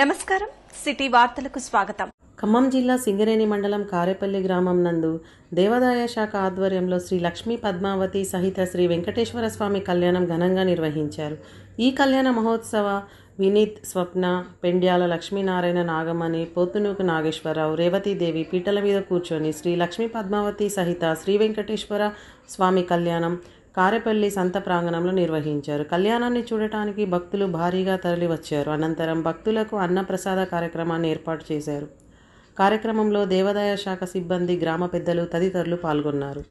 నమస్కారం సిటీ వార్తలకు స్వాగతం. ఖమ్మం జిల్లా సింగరేణి మండలం కారేపల్లి గ్రామం నందు దేవాదాయ శాఖ ఆధ్వర్యంలో శ్రీ లక్ష్మీ పద్మావతి సహిత శ్రీ వెంకటేశ్వర స్వామి కళ్యాణం ఘనంగా నిర్వహించారు. ఈ కళ్యాణ మహోత్సవ వినీత్, స్వప్న, పెండ్యాల లక్ష్మీనారాయణ, నాగమణి, పోతునూకు నాగేశ్వరరావు, రేవతీదేవి పీటల మీద కూర్చొని శ్రీ లక్ష్మీ పద్మావతి సహిత శ్రీ వెంకటేశ్వర స్వామి కళ్యాణం కారేపల్లి సంత ప్రాంగణంలో నిర్వహించారు. కళ్యాణాన్ని చూడటానికి భక్తులు భారీగా తరలివచ్చారు. అనంతరం భక్తులకు అన్నప్రసాద కార్యక్రమాన్ని ఏర్పాటు చేశారు. కార్యక్రమంలో దేవాదాయ శాఖ సిబ్బంది, గ్రామ పెద్దలు తదితరులు పాల్గొన్నారు.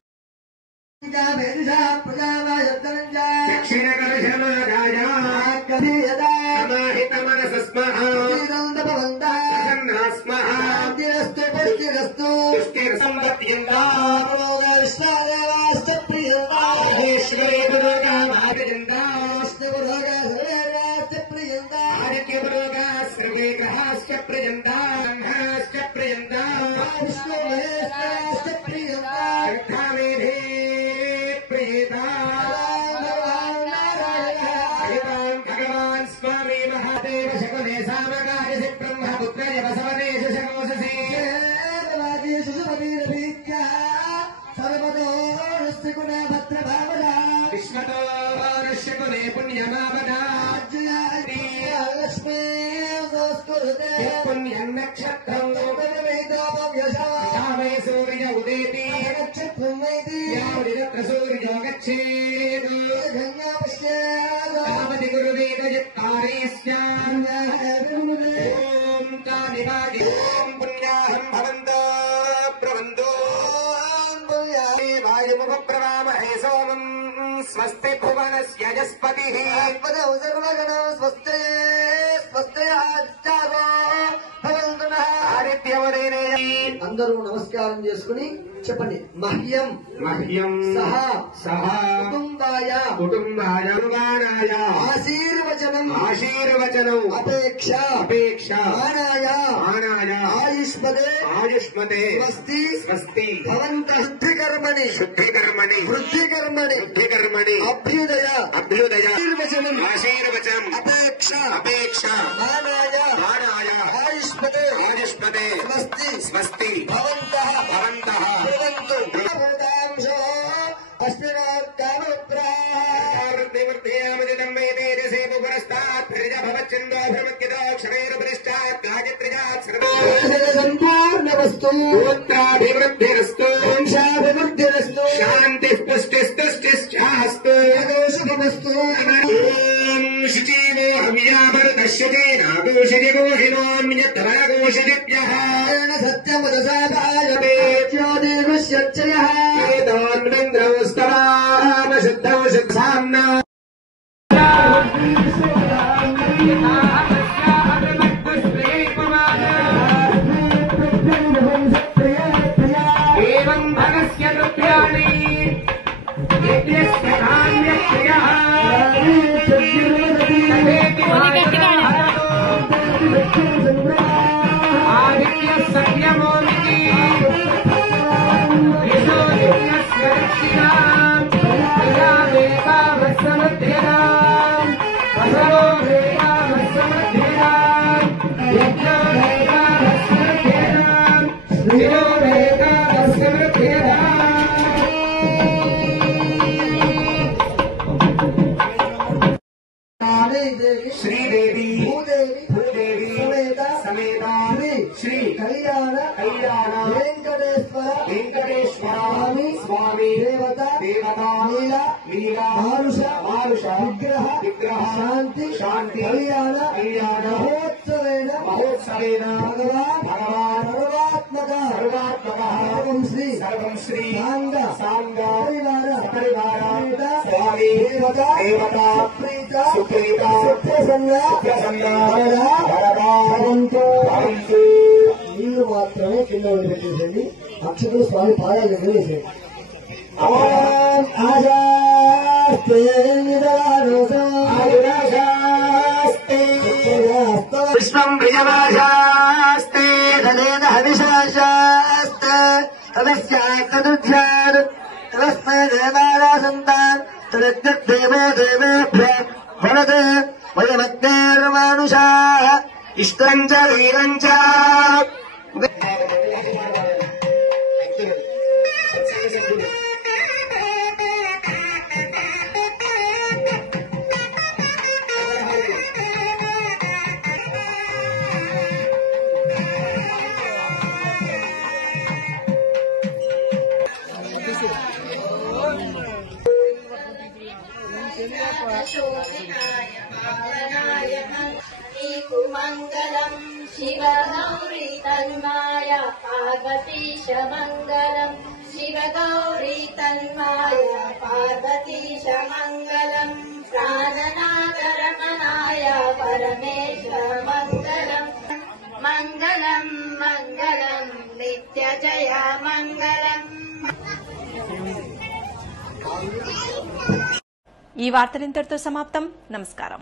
स्वस्ति भुवनस्य यस्पतिः అందరూ నమస్కారం చేసుకుని చెప్పండి. మహ్యం మహ్యం సహా సహా కుటుంబాయ కుటుంబాయ కుర్బాణాయ ఆశీర్వచనం ఆశీర్వచనం అపేక్ష అపేక్ష మానాయ మానాయ ఆయుష్మదే ఆయుష్మతే స్వస్తి స్వస్తి భవంతః శుద్ధికర్మణి శుద్ధికర్మణి వృద్ధికర్మణి బుద్ధికర్మణి అభ్యుదయ అభ్యుదయ ఆశీర్వచనం ఆశీర్వచనం అపేక్ష అపేక్ష మానాయ మానాయ ఆయుష్మదే ఆయుష్మతే స్వస్తి స్వస్తి భవంతః భవంతః భవంతు భూతాంశో సంపూర్ణ వస్తు పుత్రాభివృద్ధిరస్తు వంశాభివృద్ధిరస్తు శాంతి పుష్టిస్తుష్టిశ్చాస్తు శుభమస్తు. ఓం శుచీవో హవ్యాభరతశ్యతే నాగోషిగోహినోన్యతరాగోషిభ్యః సత్యముదసాపాయమేత్యోదేవశ్చయః ఏతాన్మింద్రౌ స్తవామ శుద్ధౌ శుద్ధామ్నా ఏవం భగస్య ద్రవ్యాణి యజ్ఞస్య కామ్యక్రియః ఆదిత్య సత్యమోమితి యశోదిత్యస్య దక్షిణాం ప్రజావేకామస్సమధ్యనాం వసవో వేకామస్సమధ్యనాం యజ్ఞో వేకామస్సమధ్యనాం శ్రియో వేకామస్సమధ్యనాం. శ్రీదేవి భూదేవి సమేత శ్రీ కళ్యాణ వెంకటేశ్వర స్వామి దేవత లీల మానుష విగ్రహ శాంతి కళ్యాణ మహోత్సవేన భగవాన్ సర్వాత్మక సర్వం శ్రీ సాంగ పరివార స్వామి దేవత సుప్రీత నీళ్లు మాత్రమే కింద వదిలిపెట్టేసేయండి. అక్షతులు స్వామి పాదాల దగ్గర వేసేయండి. విశ్వం ప్రియవాసాస్తే తదేన హవిషాశాస్తే తదస్యాత్తదుధ్యాన్ तस्मै देवानासन्तान् तदज्ञदेवो देवेभ्य वरदे वयमग्नेर्मानुषाः ఇష్టం చ వీరం చ మంగళం శివ గౌరీ తన్మాయ పార్వతీశ మంగళం శివ గౌరీ తన్మాయ పార్వతీశ మంగళం ప్రాణనాథరమణాయ పరమేశ్వర మంగళం మంగళం మంగళం నిత్య జయ మంగళం. ఈ వార్తలు ఇంతటితో సమాప్తం. నమస్కారం.